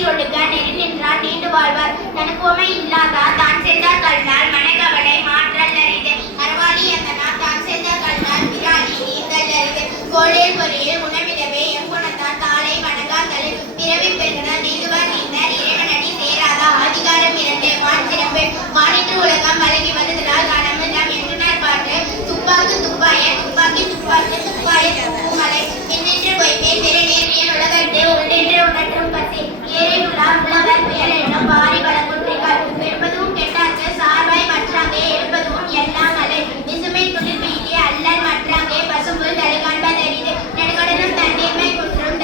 சீரொழுக நெறி நின்றார் நீண்டு வாழ்வார். தனக்குவமை இல்லாதார் தான் சென்றார் கண்டால் மனக்கவலை மாற்றல் அறிது. அறவாளி அந்தனார் தான் சென்றார் கண்டால் விராலி நீந்தல் அறிது. கோளில் பொறியில் உணவிடவே எங்குணத்தார் தாளை வணங்காதல் பிறவி பெருகனர் நீதுவர் நீந்தர் இறைவனடி சேராத அதிகாரம் இரண்டு வான் சிறப்பு. வானின்று உலகம் வழங்கி வந்ததனால் கணமுதம் என்றனர் பாட்டு. துப்பாக்கு துப்பாய துப்பாக்கி துப்பாக்கு துப்பாய துப்புமலை என்னென்று பொய்ப்பேன் பெருநேரியல் உலகத்தை உள்ளென்று உணற்றும் பசி. ஏறி உள்ளார் உழவர் புயல் என்னும் பாரி வளங்குன்றிகள் எடுப்பதும் கெட்டாச்சு சார்பாய் மற்றாங்கே எடுப்பதும் எல்லாம் அலை. விசுமை துளிர் வீட்டி அல்லல் மற்றாங்கே பசும்புல் தடுகாண்பதறிது. நடுகடலும் தண்ணீர்மை குன்றும்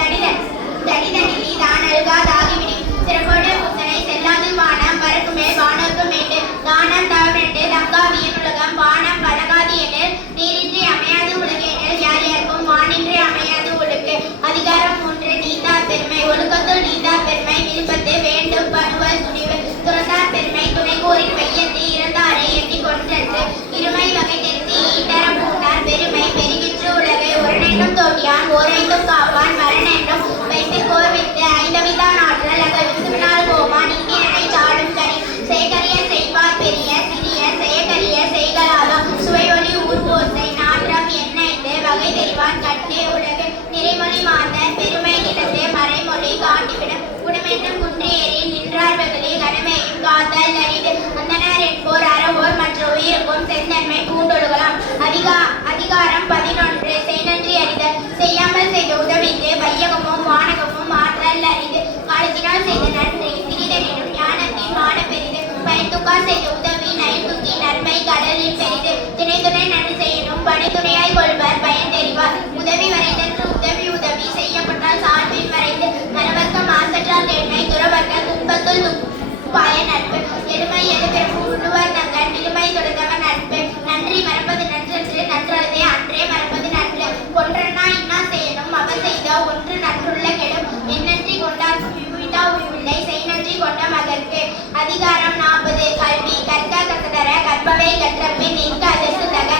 தடிதடிலி தான் அழுகாதாகிவிடும். சிறப்போடு பூசனை செல்லாது வானம் பறக்கு மேல் வானோர்க்கு மேட்டு. தானம் தவமெட்டு தங்காவியின் உலகம் வானம் வழங்காது எனில் நீரின்றி அமையாது உலகெனில் யார் யாருக்கும் வானின்றி அமையாது ஒழுக்கு. அதிகாரம் மூன்று நீந்தார் பெருமை. ஒழுக்கத்துள் நீந்தார் பெருமை விருப்பத்து வேண்டும் பணுவல் துணிவு. துறந்தார் பெருமை துணை கூறின் வையத்து இறந்தாரை எண்ணி கொன்றன்று. இருமை வகை தெரிந்து ஈட்டரம் பூண்டார் பெருமை பெருகிற்று உலகை ஒருநென்றும் தோட்டியான் ஓரைந்தும் காப்பான் மரணென்றும் வைத்து கோர்வித்து ஐந்தவிதான் ஆற்றல் அக விசுவினால் கோமான் இந்தியனை சாடும் கனி. சேகரிய செய்வார் பெரிய சிறிய செயகரிய செய்களாலும் சுவையொலி ஊர்போசை நாற்றம் எண்ணெய்ந்து வகை தெரிவான் கட்டே உலகு. நிறைமொழி மாந்தர் பெருமை நிலத்து மறைமொழி காட்டிவிடும். குணமென்றும் குன்றியேறி நின்றார் வெகுளி கனமையும் காத்தல் அறிது. அந்தனர் என்போர் அறவோர் மற்ற உயிருக்கும் செந்தன்மை பூண்டொழுகலாம். அதிகாரம் 11 செய்நன்றி அறிதல். செய்யாமல் செய்த உதவிக்கு வையகமும் வானகமும் ஆற்றல் அறிது. காலத்தினால் செய்த நன்றி சிறிதெனினும் ஞானத்தின் மான பெரிது. பயத்துக்கால் செய்த உதவி நைந்துக்கி நன்மை கடலில் பெரிது. துணை துணை நன்றி செய்யணும் படை துணையாய் கொள்வர் பயன் தெரிவார். உதவி வரைதற்கு உதவி உதவி செய்யப்பட்டால் சார்பில் வரைந்து. மரவர்க்க மாசற்றார் தேன்மை துறவர்க்க துன்பத்துள் துப்பாய நட்பு. எருமை எதுபெரும் உள்ளுவர் தங்கள் விழுமை தொடுத்தவர் நட்பு. நன்றி மறப்பது நன்றன்று நன்றதே அன்றே மறப்பது நன்று. கொன்றனா இன்னா செய்யணும் அவர் செய்த ஒன்று நன்றுள்ள கெடும். எண்ணன்றி கொண்டார்க்கும் இவ்விடா உய்வில்லை செய்நன்றி கொண்ட மகற்கு. அதிகாரம் 40 கல்வி. கற்க கசடர கற்பவை கற்றபின் நிற்க அதற்கு தக.